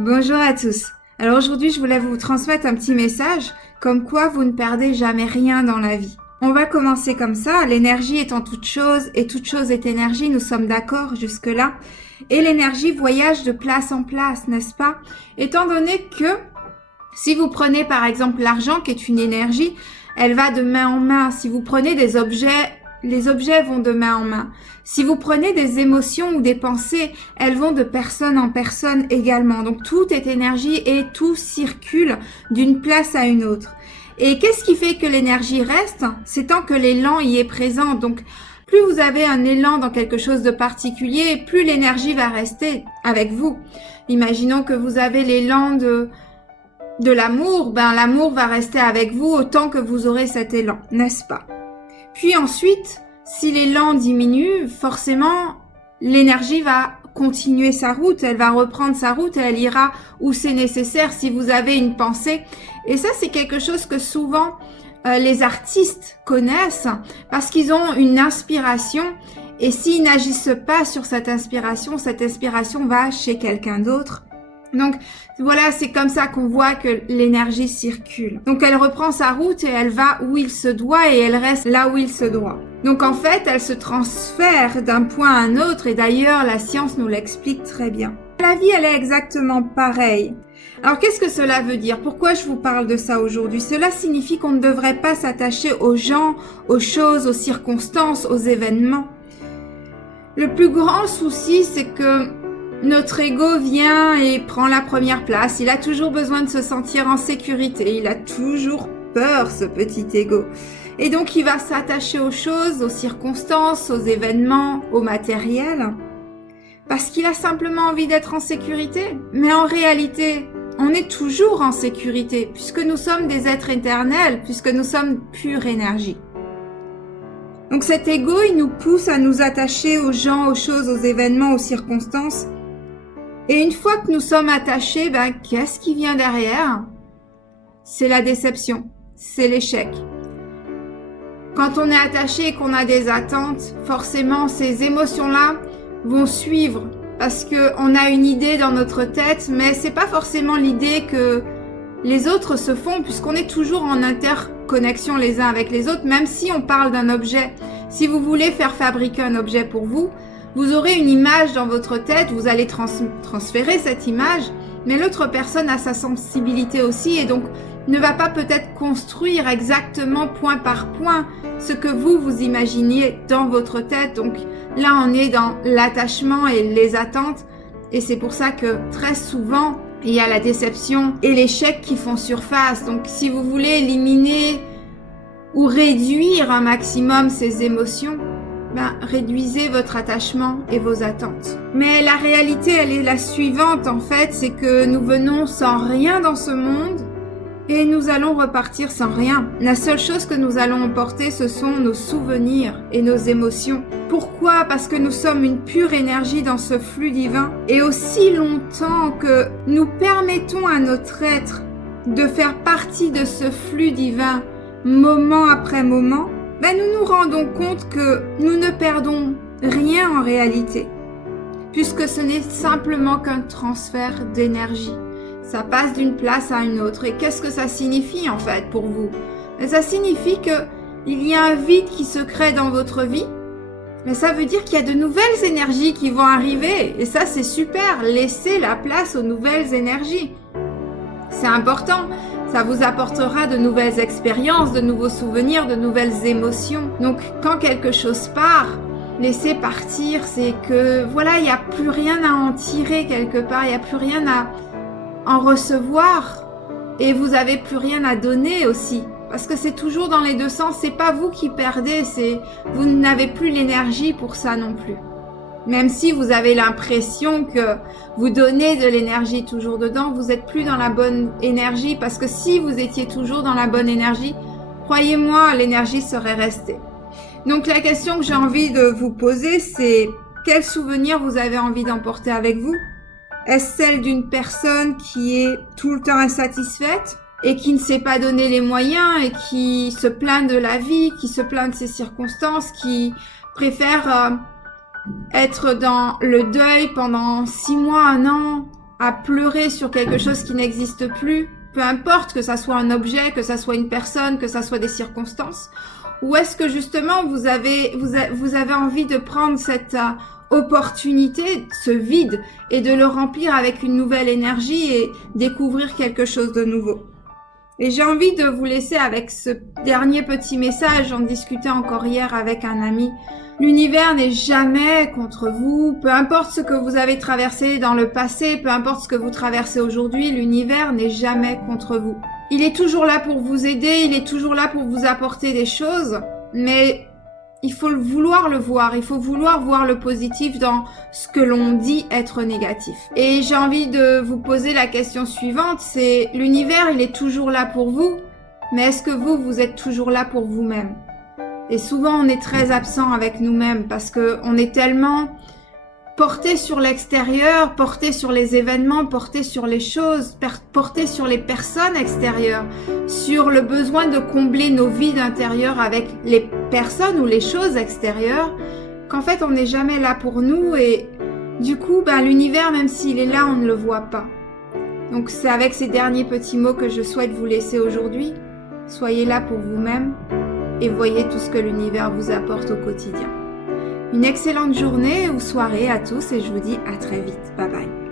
Bonjour à tous. Alors aujourd'hui, je voulais vous transmettre un petit message comme quoi vous ne perdez jamais rien dans la vie. On va commencer comme ça. L'énergie est en toute chose et toute chose est énergie. Nous sommes d'accord jusque-là. Et l'énergie voyage de place en place, n'est-ce pas? Étant donné que si vous prenez par exemple l'argent qui est une énergie, elle va de main en main. Si vous prenez des objets, les objets vont de main en main. Si vous prenez des émotions ou des pensées, elles vont de personne en personne également. Donc tout est énergie et tout circule d'une place à une autre. Et qu'est-ce qui fait que l'énergie reste? C'est tant que l'élan y est présent. Donc plus vous avez un élan dans quelque chose de particulier, plus l'énergie va rester avec vous. Imaginons que vous avez l'élan de l'amour, l'amour va rester avec vous autant que vous aurez cet élan, n'est-ce pas? Puis ensuite, si l'élan diminue, forcément, l'énergie va continuer sa route, elle va reprendre sa route et elle ira où c'est nécessaire si vous avez une pensée. Et ça, c'est quelque chose que souvent les artistes connaissent parce qu'ils ont une inspiration et s'ils n'agissent pas sur cette inspiration va chez quelqu'un d'autre. Donc voilà, c'est comme ça qu'on voit que l'énergie circule. Donc elle reprend sa route et elle va où il se doit et elle reste là où il se doit. Donc en fait, elle se transfère d'un point à un autre et d'ailleurs la science nous l'explique très bien. La vie, elle est exactement pareille. Alors qu'est-ce que cela veut dire? Pourquoi je vous parle de ça aujourd'hui? Cela signifie qu'on ne devrait pas s'attacher aux gens, aux choses, aux circonstances, aux événements. Le plus grand souci, c'est que notre ego vient et prend la première place. Il a toujours besoin de se sentir en sécurité. Il a toujours peur, ce petit ego. Et donc, il va s'attacher aux choses, aux circonstances, aux événements, au matériel. Parce qu'il a simplement envie d'être en sécurité. Mais en réalité, on est toujours en sécurité, puisque nous sommes des êtres éternels, puisque nous sommes pure énergie. Donc cet ego, il nous pousse à nous attacher aux gens, aux choses, aux événements, aux circonstances. Et une fois que nous sommes attachés, qu'est-ce qui vient derrière? C'est la déception, c'est l'échec. Quand on est attaché et qu'on a des attentes, forcément ces émotions-là vont suivre parce qu'on a une idée dans notre tête, mais c'est pas forcément l'idée que les autres se font puisqu'on est toujours en interconnexion les uns avec les autres, même si on parle d'un objet. Si vous voulez faire fabriquer un objet pour vous, vous aurez une image dans votre tête, vous allez transférer cette image, mais l'autre personne a sa sensibilité aussi et donc ne va pas peut-être construire exactement point par point ce que vous imaginiez dans votre tête. Donc là, on est dans l'attachement et les attentes et c'est pour ça que très souvent, il y a la déception et l'échec qui font surface. Donc si vous voulez éliminer ou réduire un maximum ces émotions, réduisez votre attachement et vos attentes. Mais la réalité, elle est la suivante en fait, c'est que nous venons sans rien dans ce monde et nous allons repartir sans rien. La seule chose que nous allons emporter, ce sont nos souvenirs et nos émotions. Pourquoi? Parce que nous sommes une pure énergie dans ce flux divin et aussi longtemps que nous permettons à notre être de faire partie de ce flux divin moment après moment, nous nous rendons compte que nous ne perdons rien en réalité, puisque ce n'est simplement qu'un transfert d'énergie. Ça passe d'une place à une autre. Et qu'est-ce que ça signifie en fait pour vous? Ça signifie qu'il y a un vide qui se crée dans votre vie, mais ça veut dire qu'il y a de nouvelles énergies qui vont arriver. Et ça, c'est super. Laissez la place aux nouvelles énergies. C'est important. Ça vous apportera de nouvelles expériences, de nouveaux souvenirs, de nouvelles émotions. Donc, quand quelque chose part, laissez partir, c'est que, voilà, il n'y a plus rien à en tirer quelque part, il n'y a plus rien à en recevoir. Et vous n'avez plus rien à donner aussi. Parce que c'est toujours dans les deux sens, c'est pas vous qui perdez, vous n'avez plus l'énergie pour ça non plus. Même si vous avez l'impression que vous donnez de l'énergie toujours dedans, vous n'êtes plus dans la bonne énergie parce que si vous étiez toujours dans la bonne énergie, croyez-moi, l'énergie serait restée. Donc la question que j'ai envie de vous poser, c'est quel souvenir vous avez envie d'emporter avec vous? Est-ce celle d'une personne qui est tout le temps insatisfaite et qui ne s'est pas donné les moyens et qui se plaint de la vie, qui se plaint de ses circonstances, qui préfère être dans le deuil pendant 6 mois, 1 an, à pleurer sur quelque chose qui n'existe plus, peu importe que ça soit un objet, que ça soit une personne, que ça soit des circonstances, ou est-ce que justement vous avez envie de prendre cette opportunité, ce vide, et de le remplir avec une nouvelle énergie et découvrir quelque chose de nouveau? Et j'ai envie de vous laisser avec ce dernier petit message. J'en discutais encore hier avec un ami. L'univers n'est jamais contre vous. Peu importe ce que vous avez traversé dans le passé, peu importe ce que vous traversez aujourd'hui, l'univers n'est jamais contre vous. Il est toujours là pour vous aider, il est toujours là pour vous apporter des choses, mais il faut vouloir le voir, il faut vouloir voir le positif dans ce que l'on dit être négatif. Et j'ai envie de vous poser la question suivante, c'est l'univers, il est toujours là pour vous, mais est-ce que vous êtes toujours là pour vous-même? Et souvent, on est très absent avec nous-mêmes parce que on est tellement porté sur l'extérieur, porté sur les événements, porté sur les choses, porté sur les personnes extérieures, sur le besoin de combler nos vides intérieurs avec les personnes ou les choses extérieures, qu'en fait, on n'est jamais là pour nous et du coup, l'univers, même s'il est là, on ne le voit pas. Donc, c'est avec ces derniers petits mots que je souhaite vous laisser aujourd'hui. Soyez là pour vous-même et voyez tout ce que l'univers vous apporte au quotidien. Une excellente journée ou soirée à tous et je vous dis à très vite. Bye bye.